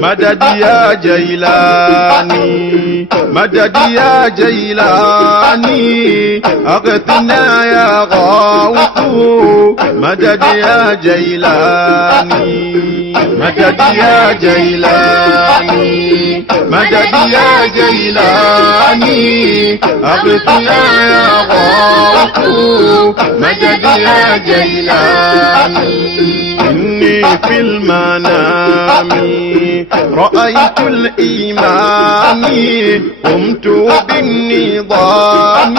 مدد يا جيلاني، مدد يا جيلاني، أغثنا يا غوث. مدد يا جيلاني، مدد يا جيلاني، مدد يا جيلاني، أغثنا يا غوث. مدد يا جيلاني. إني في المنام رأيت الإمام، قمت بالنظام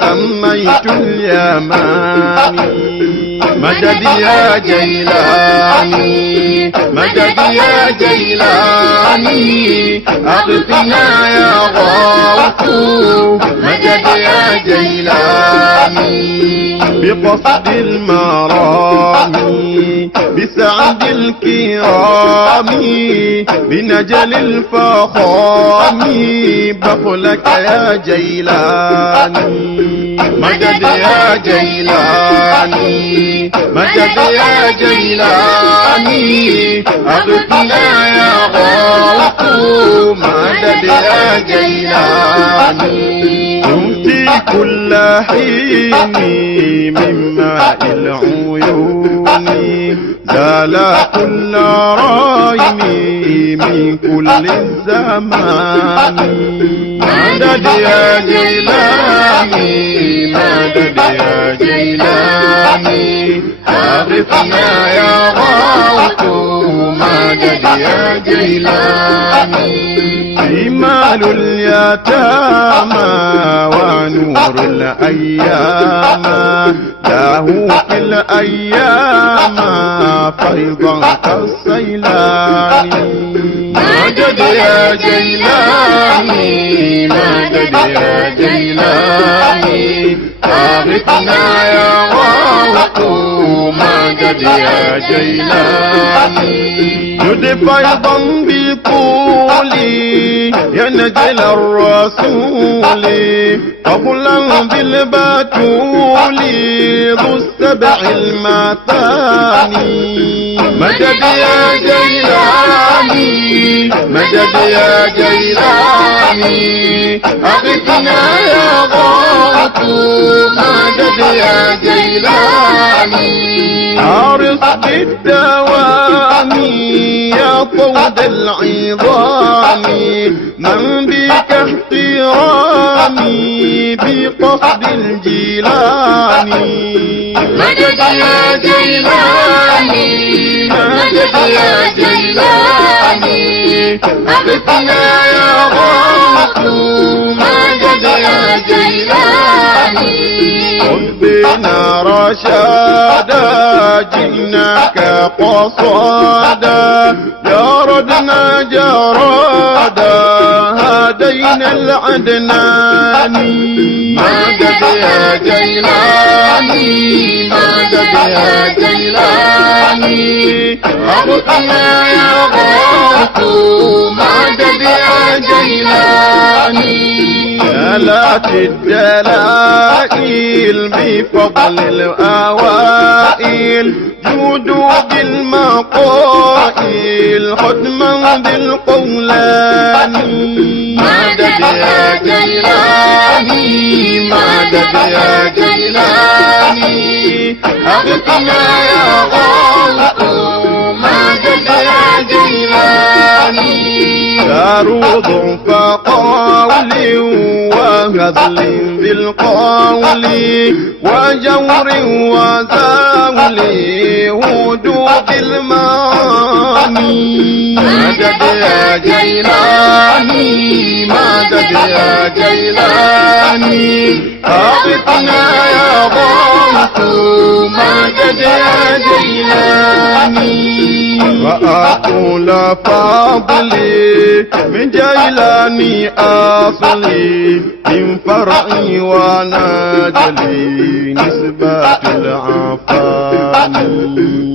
سميت اليمامي. مدد يا جيلاني، مدد يا جيلاني، أغثنا يا غوث. مدد يا جيلاني. بقصد المرام بسعد الكرام بنجل الفخام بقلك يا جيلاني. مدد يا جيلاني، مدد يا جيلاني، أغثنا يا غوث. مدد يا جيلاني. تمسي كل حين من ماء العيون، زال كل راين من كل الزمان. مدد يا جيلاني، مدد يا جيلاني، أغثنا يا غوث. مدد يا جيلاني. جمال اليتامى ونور الأيام، له في الأيام فيضا كالسيلان. مدد يا جيلاني، مدد يا جيلاني، أغثنا يا غوث. مدد يا جيلاني. جد فيضا بطولي يا نجل الرسول، قبلا بالبتول ذو السبع المثاني. مدد يا جيلاني، مدد يا جيلاني، أغثنا يا غوث. مدد يا جيلاني. حارس بالدوام يا طود العظام، من بك احترامي بقصد الجيلاني. مدد يا جيلاني، مدد يا جيلاني، أغثنا يا غوث. مدد يا جيلاني. خذ بنا رشادا جئناك قصادا، جاردنا جرادا هدينا العدناني. مدد يا جيلاني، مدد يا جيلاني، أغثنا يا غوث. مدد يا جيلاني. آلات الدلائل بفضل الأوائل، جود بالمقائل ختما بالقولان. مدد يا جيلاني، مدد يا جيلاني، أغثنا يا غوث. مدد يا جيلاني. داروض فقول وهزل بالقول وجور وزاول هدوء المعاني. مدد يا جيلاني، مدد يا جيلاني، أغثنا يا غوث. مدد يا جيلاني. وأقول فضلي من جيلاني أصلي، من فرعي ونجلي نسبة العفاني.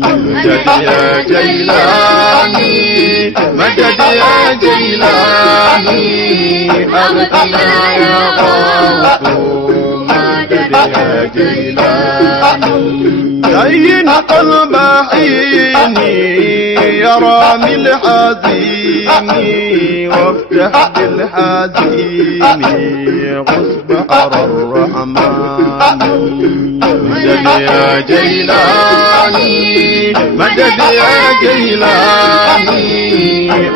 مدد يا جيلاني، مدد يا جيلاني، أغثنا يا غوث. مدد يا جيلاني. زين قلب حيني يا رامي الحزين وافتح بالحزين غص بحر الرحمن. مدد يا جيلاني مدد يا جيلاني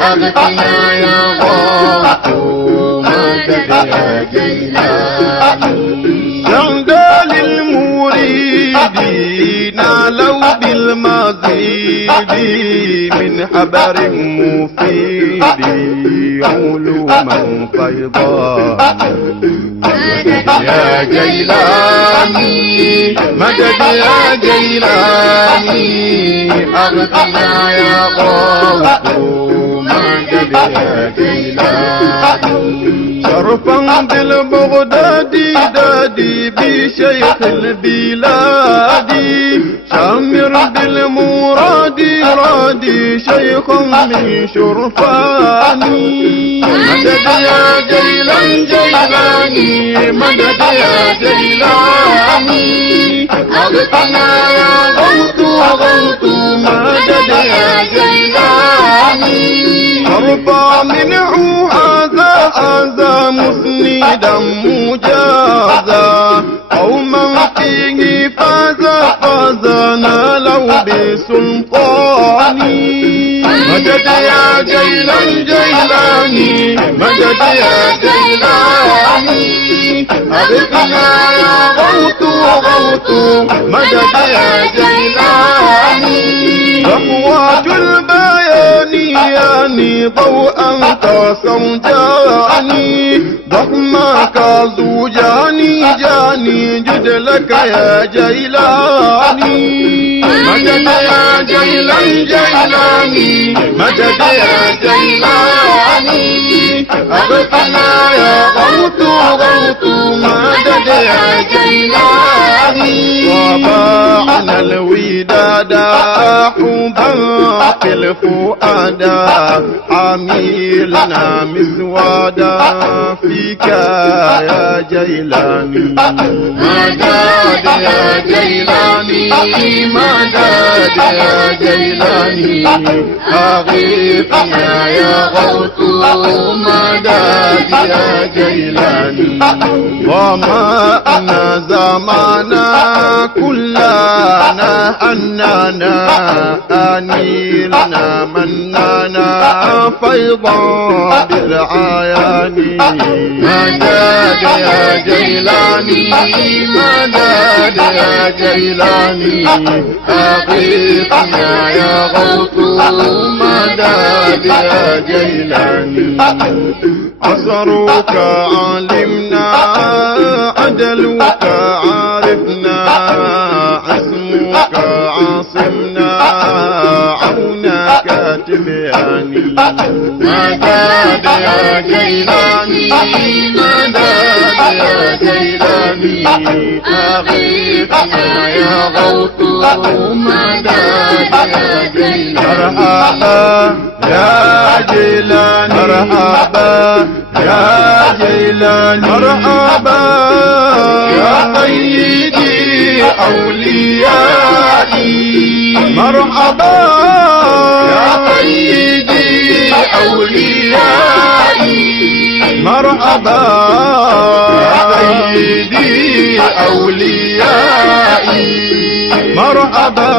أغثنا يا غوث مدد يا جيلاني. سعدى للمريدين لو بالمزيد من حبر مفيد علوما فيضا. مدد يا جيلاني مدد يا جيلاني أغثنا يا غوث مدد يا جيلاني. شرفا بالبغدادي دادي بشيخ البلاد شامر بالمرادي رادي شيخ من شرفاني. مدد يا جيلان جيلاني مدد يا جيلاني أغثنا يا غوث غوث مدد يا جيلاني. ارفع منه هذا مسندا مجازا قوما فيه فاز نالوا بسلطاني. مدد يا جيلان جيلاني مدد يا جيلاني أغثنا يا غوث غوث مدد يا جيلاني. رفوات البياني ضوءا كسوجاني ضخمك زوجاني جاني جد لك يا جيلاني. مدد يا جيلان جيلاني مدد يا جيلاني أغثنا يا غوث غوث مدد يا جيلاني. وباعنا الوداد حبا في الفؤاد عميلنا مسوادا فيك يا جيلاني. مدد يا جيلاني مدد يا جيلاني أغيثنا يا غوث مدد يا جيلاني. وما أنا زمانا كلنا أننا أنيلنا مننا فيضا بالعيان. مدد يا جيلاني مدد يا جيلاني أغيثنا يا غوث مدد يا جيلاني. عصرك علمنا عدلك عارفنا عصمك عاصمنا عونك تبياني. مدد يا جيلاني مدد يا جيلاني أغيثنا يا غوث مدد يا جيلاني. مرحبا يا جيلاني مرحبا يا جيلاني مرحبا يا سيدي أوليائي. مرحبا يا سيدي أوليائي. مرحبا يا سيدي أوليائي. مرحبا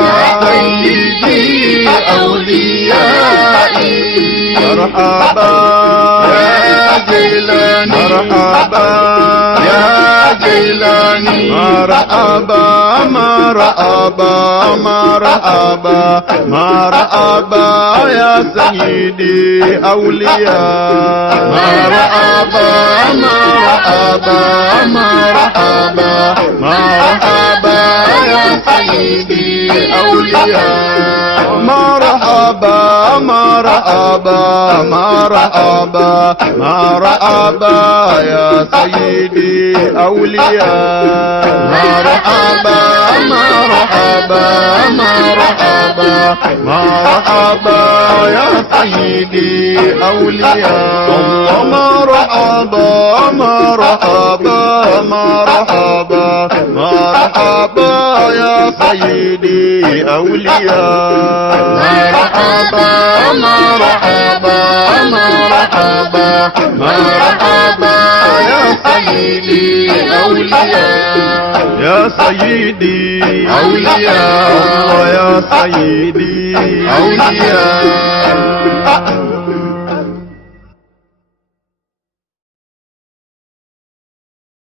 يا سيدي أوليائي. مرحبا يا جيلاني مرحبا يا جيلاني مرحبا مرحبا مرحبا مرحبا يا سيدي أولياء. مرحبا مرحبا مرحبا مرحبا يا سيدي أولياء. مرحبا مرحبا مرحبا مرحبا يا سيدي أولياء. مرحبا مرحبا مرحبا مرحبا يا سيدي أولياء الله مرحبا مرحبا مرحبا مرحبا يا سيدي أولياء مرحبا مرحبا مرحبا مرحبا يا سيدي أولياء يا سيدي أولياء الله يا سيدي أولياء